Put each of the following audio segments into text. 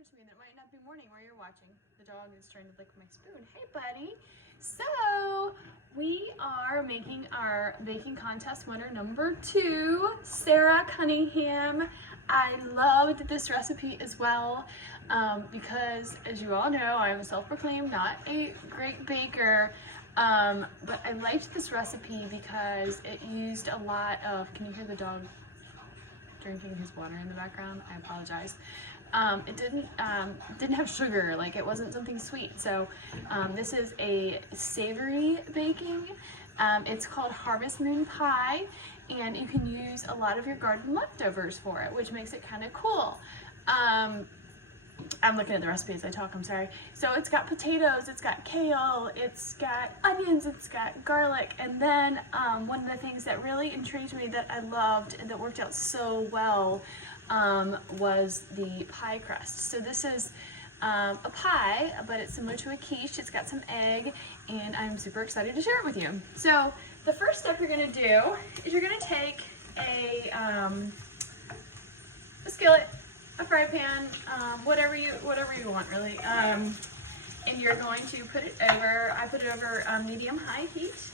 occurred to me that it might not be morning where you're watching. The dog is trying to lick my spoon. Hey, buddy. So we are making our baking contest winner number 2, Sara Cunningham. I loved this recipe as well because, as you all know, I'm self-proclaimed not a great baker. But I liked this recipe because it used a lot of, can you hear the dog drinking his water in the background? I apologize. It didn't have sugar, like it wasn't something sweet. So this is a savory baking. It's called Harvest Moon Pie, and you can use a lot of your garden leftovers for it, which makes it kind of cool. I'm looking at the recipe as I talk, I'm sorry. So it's got potatoes, it's got kale, it's got onions, it's got garlic, and then one of the things that really intrigued me that I loved and that worked out so well was the pie crust. So this is a pie, but it's similar to a quiche. It's got some egg, and I'm super excited to share it with you. So the first step you're gonna do is you're gonna take a skillet, a fry pan, whatever you want really, and you're going to put it over, I put it over medium-high heat,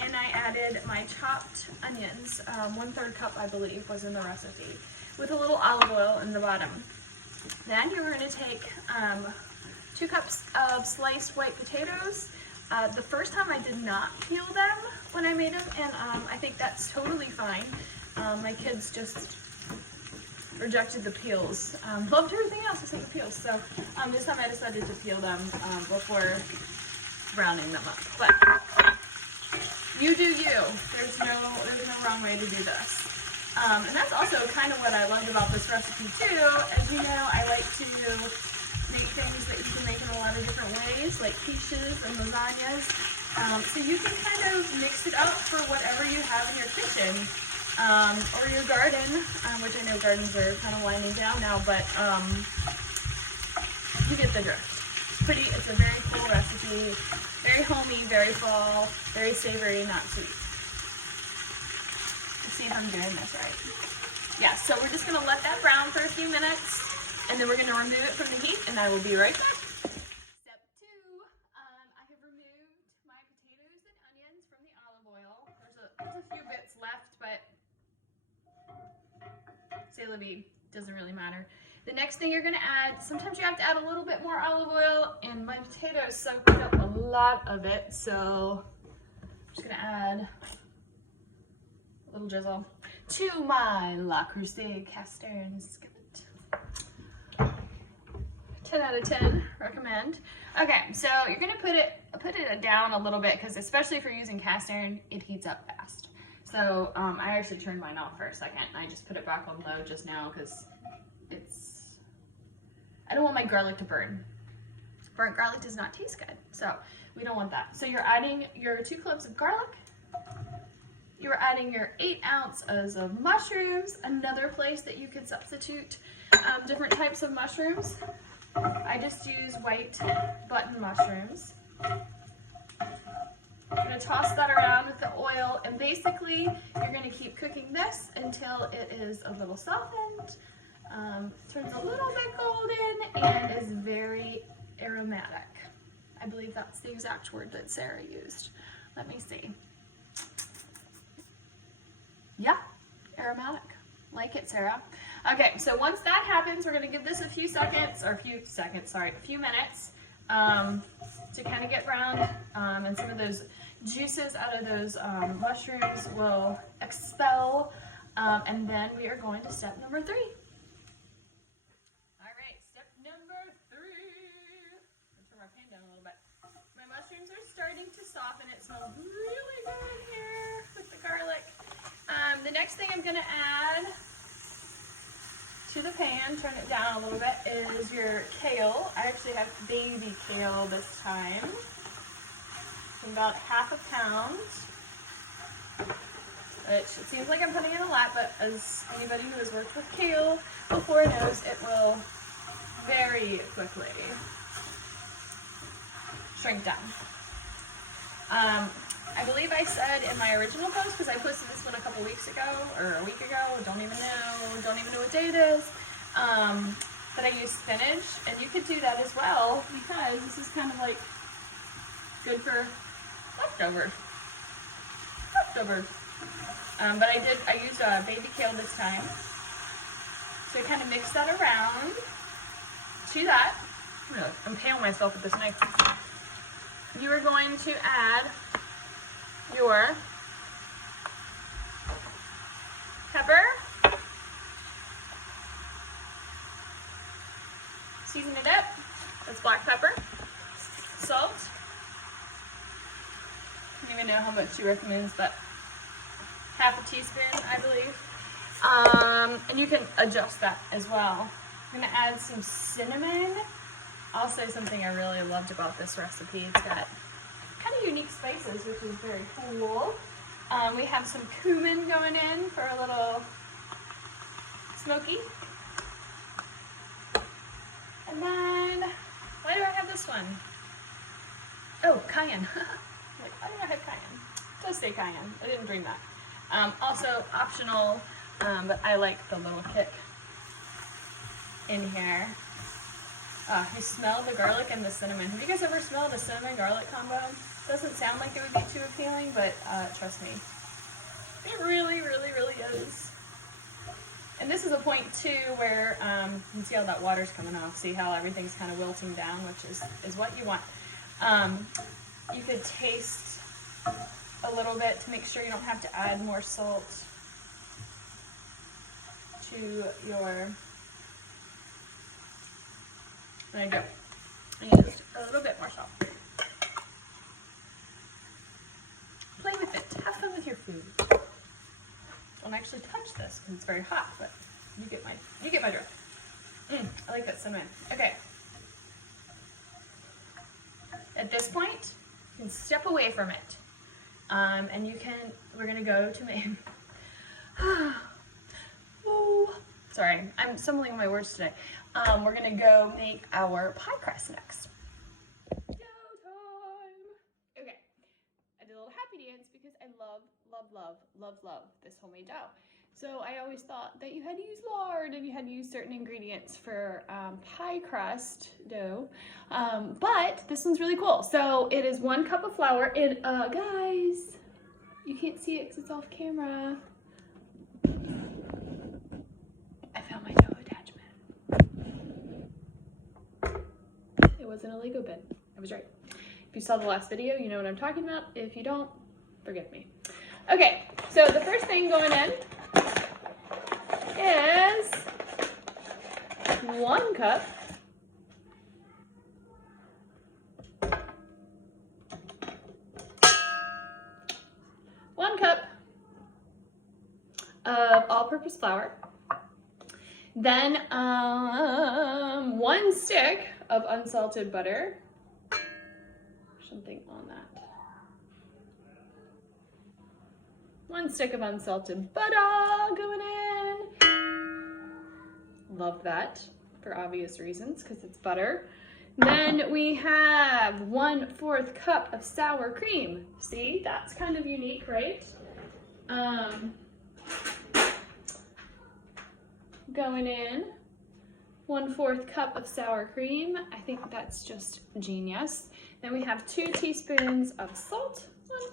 and I added my chopped onions, 1/3 cup I believe was in the recipe, with a little olive oil in the bottom. Then you're going to take 2 cups of sliced white potatoes. The first time I did not peel them when I made them, and I think that's totally fine. My kids just rejected the peels. Loved everything else except the peels. So this time I decided to peel them before browning them up. But you do you. There's no wrong way to do this. And that's also kind of what I loved about this recipe too. As you know, I like to make things that you can make in a lot of different ways, like quiches and lasagnas. So you can kind of mix it up for whatever you have in your kitchen. Or your garden, which I know gardens are kind of winding down now, but you get the drift. It's a very cool recipe, very homey, very fall, very savory, not sweet. Let's see if I'm doing this right. Yeah, so we're just gonna let that brown for a few minutes, and then we're gonna remove it from the heat, and I will be right back. Step 2, I have removed my potatoes and onions from the olive oil. There's a few bits left, but say la vie, doesn't really matter. The next thing you're gonna add, sometimes you have to add a little bit more olive oil, and my potatoes soaked up a lot of it, so I'm just gonna add a little drizzle to my La Crusade cast iron skillet. 10 out of 10, recommend. Okay, so you're gonna put it down a little bit, because especially if you're using cast iron, it heats up fast. So I actually turned mine off for a second. I just put it back on low just now because I don't want my garlic to burn. Burnt garlic does not taste good, so we don't want that. So you're adding your 2 cloves of garlic. You're adding your 8 ounces of mushrooms, another place that you could substitute different types of mushrooms. I just use white button mushrooms. You're going to toss that around with the oil, and basically you're going to keep cooking this until it is a little softened, turns a little bit golden, and is very aromatic. I believe that's the exact word that Sara used. Let me see. Yeah, aromatic. Like it, Sara. Okay, so once that happens, we're going to give this a few minutes to kind of get browned, and some of those juices out of those mushrooms will expel, and then we are going to step number 3. All right, step number 3. Let's turn our pan down a little bit. My mushrooms are starting to soften. It smells really good in here with the garlic. The next thing I'm going to add to the pan, turn it down a little bit, is your kale. I actually have baby kale this time. About 1/2 pound. It seems like I'm putting in a lot, but as anybody who has worked with kale before knows, it will very quickly shrink down. I believe I said in my original post, because I posted this one a couple weeks ago, or a week ago, don't even know what day it is, but I use spinach, and you could do that as well because this is kind of like good for leftovers. But I used baby kale this time. So I kind of mix that around to that. I'm gonna impale myself with this knife. You are going to add your pepper, season it up. That's black pepper, salt. I don't even know how much she recommends, but half a teaspoon, I believe. And you can adjust that as well. I'm gonna add some cinnamon. Also, something I really loved about this recipe, it's got kind of unique spices, which is very cool. We have some cumin going in for a little smoky. And then, why do I have this one? Oh, cayenne. Like, why do I have cayenne? It does say cayenne. I didn't bring that. Also optional, but I like the little kick in here. You smell the garlic and the cinnamon. Have you guys ever smelled a cinnamon garlic combo? Doesn't sound like it would be too appealing, but trust me, it really, really, really is. And this is a point too where you can see how that water's coming off. See how everything's kind of wilting down, which is what you want. You could taste a little bit to make sure you don't have to add more salt to your. There you go. I used a little bit more salt. Play with it. Have fun with your food. Don't actually touch this because it's very hot, but you get my drift. I like that cinnamon. Okay. At this point, you can step away from it. And we're gonna go to make, oh, sorry, I'm stumbling on my words today. We're gonna go make our pie crust next. Dough time. Okay, I did a little happy dance because I love this homemade dough. So I always thought that you had to use lard and you had to use certain ingredients for pie crust dough, but this one's really cool. So it is 1 cup of flour. Guys, you can't see it because it's off camera. I found my dough attachment. It wasn't a Lego bin. I was right. If you saw the last video, you know what I'm talking about. If you don't, forgive me. Okay, so the first thing going in is 1 cup of all-purpose flour, then 1 stick of unsalted butter, something on that. 1 stick of unsalted butter going in. Love that for obvious reasons because it's butter. Then we have 1/4 cup of sour cream. See, that's kind of unique, right? Going in 1/4 cup of sour cream. I think that's just genius. Then we have 2 teaspoons of salt. 1,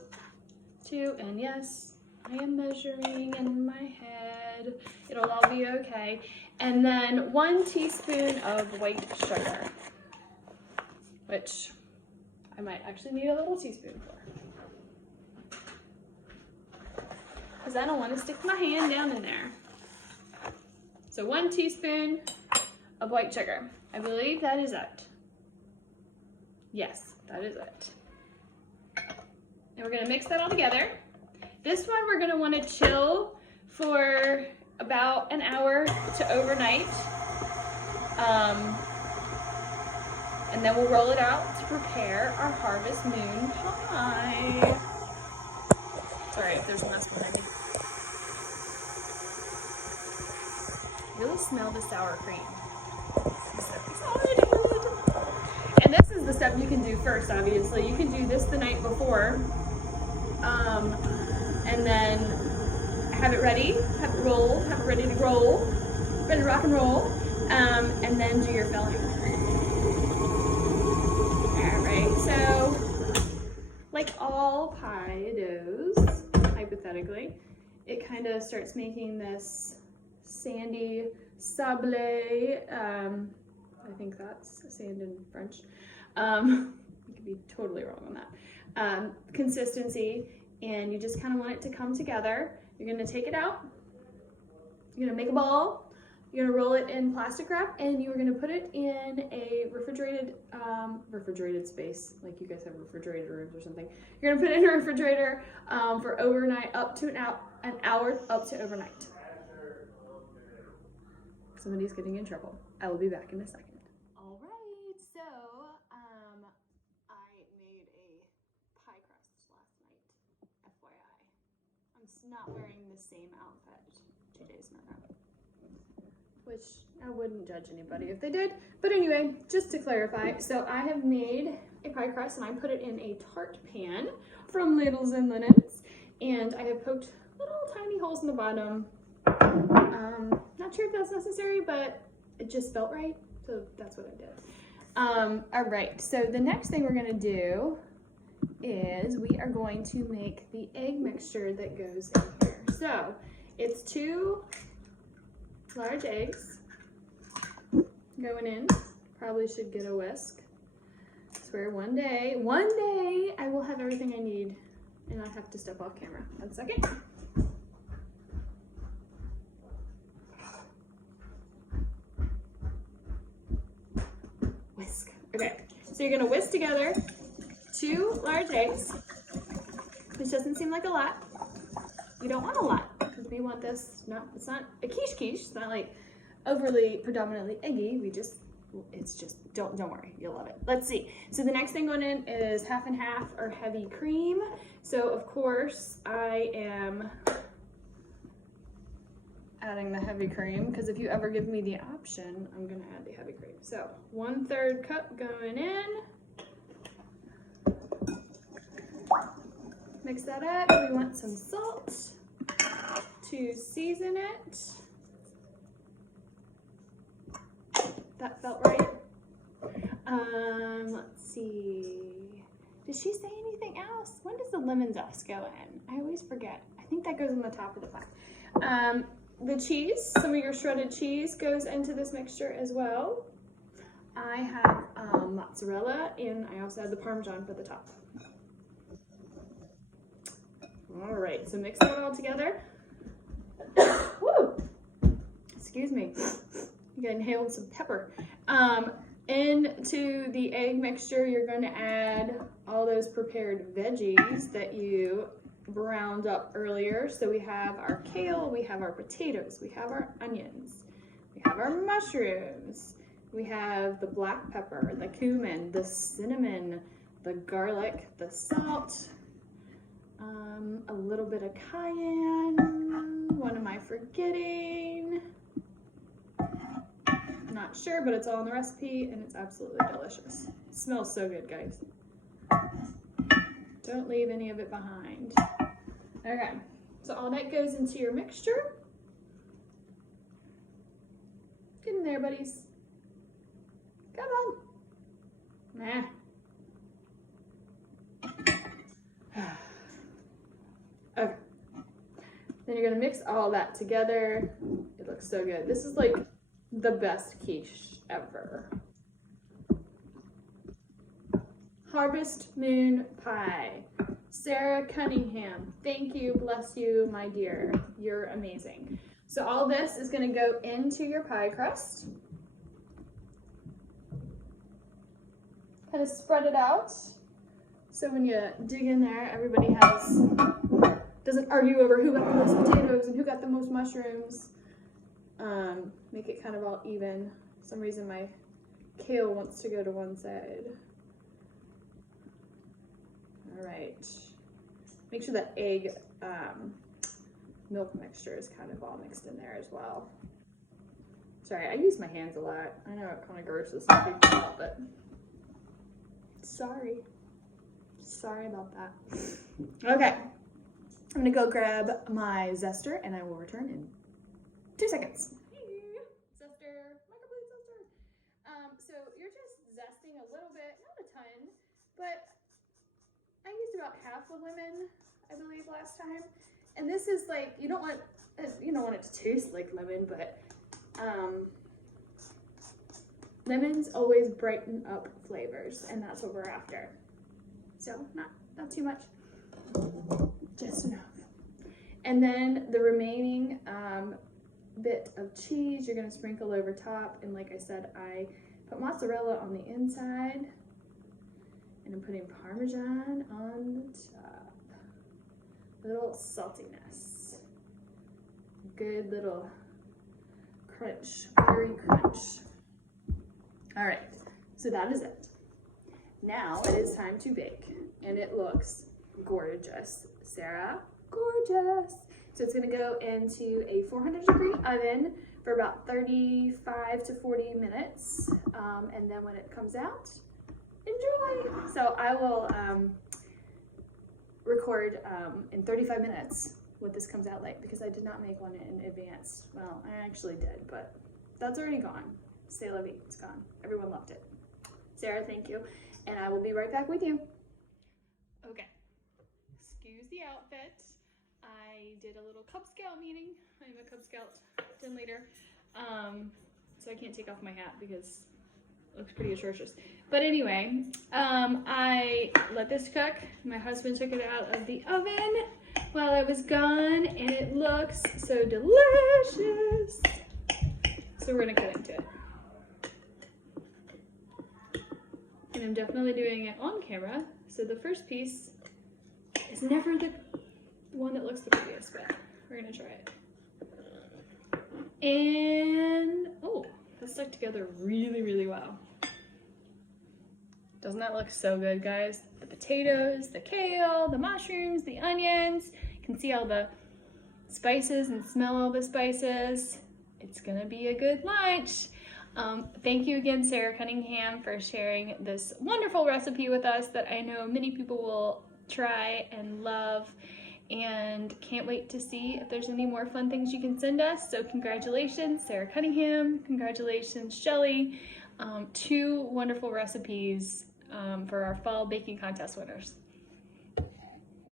2, and yes, I am measuring in my head. It'll all be okay. And then 1 teaspoon of white sugar, which I might actually need a little teaspoon for, because I don't want to stick my hand down in there. So 1 teaspoon of white sugar. I believe that is it. Yes, that is it. And we're gonna mix that all together. This one we're gonna wanna chill for about an hour to overnight. And then we'll roll it out to prepare our harvest moon pie. Sorry if there's a mess behind me. Really smell the sour cream. I'm so excited. And this is the stuff you can do first, obviously. You can do this the night before. And then have it ready, have it rolled, have it ready to roll, ready to rock and roll. and then do your filling. All right, so like all pie doughs, hypothetically, it kind of starts making this sandy sablé, I think that's sand in French. You could be totally wrong on that. Consistency, and you just kind of want it to come together. You're gonna take it out, you're gonna make a ball, you're gonna roll it in plastic wrap, and you're gonna put it in a refrigerated space, like you guys have refrigerated rooms or something. You're gonna put it in a refrigerator for overnight, up to an hour up to overnight. Somebody's getting in trouble. I will be back in a second. All right, so I made a pie crust last night, FYI. I'm not wearing the same outfit 2 days in a row, which I wouldn't judge anybody if they did. But anyway, just to clarify, so I have made a pie crust and I put it in a tart pan from Ladles and Linens, and I have poked little tiny holes in the bottom. Not sure if that's necessary, but it just felt right, so that's what I did. All right, so the next thing we're gonna do is we are going to make the egg mixture that goes in here. So it's 2 large eggs going in. Probably should get a whisk. I swear one day I will have everything I need and not have to step off camera. 1 second. Whisk. Okay, so you're gonna whisk together 2 large eggs, which doesn't seem like a lot. You don't want a lot, because we want this, it's not a quiche, it's not like overly predominantly eggy. Don't worry, you'll love it. Let's see. So the next thing going in is 50/50 or heavy cream. So of course I am adding the heavy cream, because if you ever give me the option, I'm gonna add the heavy cream. So 1/3 cup going in. Mix that up. We want some salt to season it. That felt right. Let's see. Did she say anything else? When does the lemon zest go in? I always forget. I think that goes on the top of the pie. The cheese, some of your shredded cheese goes into this mixture as well. I have mozzarella, and I also have the Parmesan for the top. All right, so mix that all together. Woo! Excuse me. You inhaled some pepper. Into the egg mixture, you're going to add all those prepared veggies that you browned up earlier. So we have our kale, we have our potatoes, we have our onions, we have our mushrooms, we have the black pepper, the cumin, the cinnamon, the garlic, the salt, a little bit of cayenne. What am I forgetting? Not sure, but it's all in the recipe and it's absolutely delicious. It smells so good, guys. Don't leave any of it behind. Okay, so all that goes into your mixture. Get in there, buddies. Come on. Nah. Okay. Then you're gonna mix all that together. It looks so good. This is like the best quiche ever. Harvest Moon Pie. Sara Cunningham, thank you, bless you, my dear. You're amazing. So all this is gonna go into your pie crust. Kind of spread it out. So when you dig in there, everybody doesn't argue over who got the most potatoes and who got the most mushrooms. Make it kind of all even. For some reason my kale wants to go to one side. All right. Make sure that egg milk mixture is kind of all mixed in there as well. Sorry, I use my hands a lot. I know it kind of grosses some people out, but sorry. Sorry about that. Okay. I'm gonna go grab my zester and I will return in 2 seconds. Hey, zester, micro but I used about half a lemon, I believe, last time. And this is like, you don't want it to taste like lemon, but lemons always brighten up flavors, and that's what we're after. So not too much, just enough. And then the remaining bit of cheese you're gonna sprinkle over top. And like I said, I put mozzarella on the inside, and I'm putting Parmesan on the top. A little saltiness. Good little crunch, buttery crunch. All right, so that is it. Now it is time to bake, and it looks gorgeous. Sarah, gorgeous. So it's gonna go into a 400-degree oven for about 35 to 40 minutes. And then when it comes out, enjoy. So I will record in 35 minutes what this comes out like, because I did not make one in advance. Well, I actually did, but that's already gone. C'est la vie, it's gone. Everyone loved it. Sarah, thank you. And I will be right back with you. Okay, excuse the outfit. I did a little Cub Scout meeting. I'm a Cub Scout 10 leader. So I can't take off my hat because it looks pretty atrocious. But anyway, I let this cook. My husband took it out of the oven while I was gone, and it looks so delicious. So we're gonna cut into it. And I'm definitely doing it on camera. So the first piece is never the one that looks the prettiest, but we're gonna try it. And, oh, that stuck together really, really well. Doesn't that look so good, guys? The potatoes, the kale, the mushrooms, the onions. You can see all the spices and smell all the spices. It's gonna be a good lunch. Thank you again, Sara Cunningham, for sharing this wonderful recipe with us that I know many people will try and love, and can't wait to see if there's any more fun things you can send us. So congratulations, Sara Cunningham. Congratulations, Shelly. 2 wonderful recipes for our fall baking contest winners.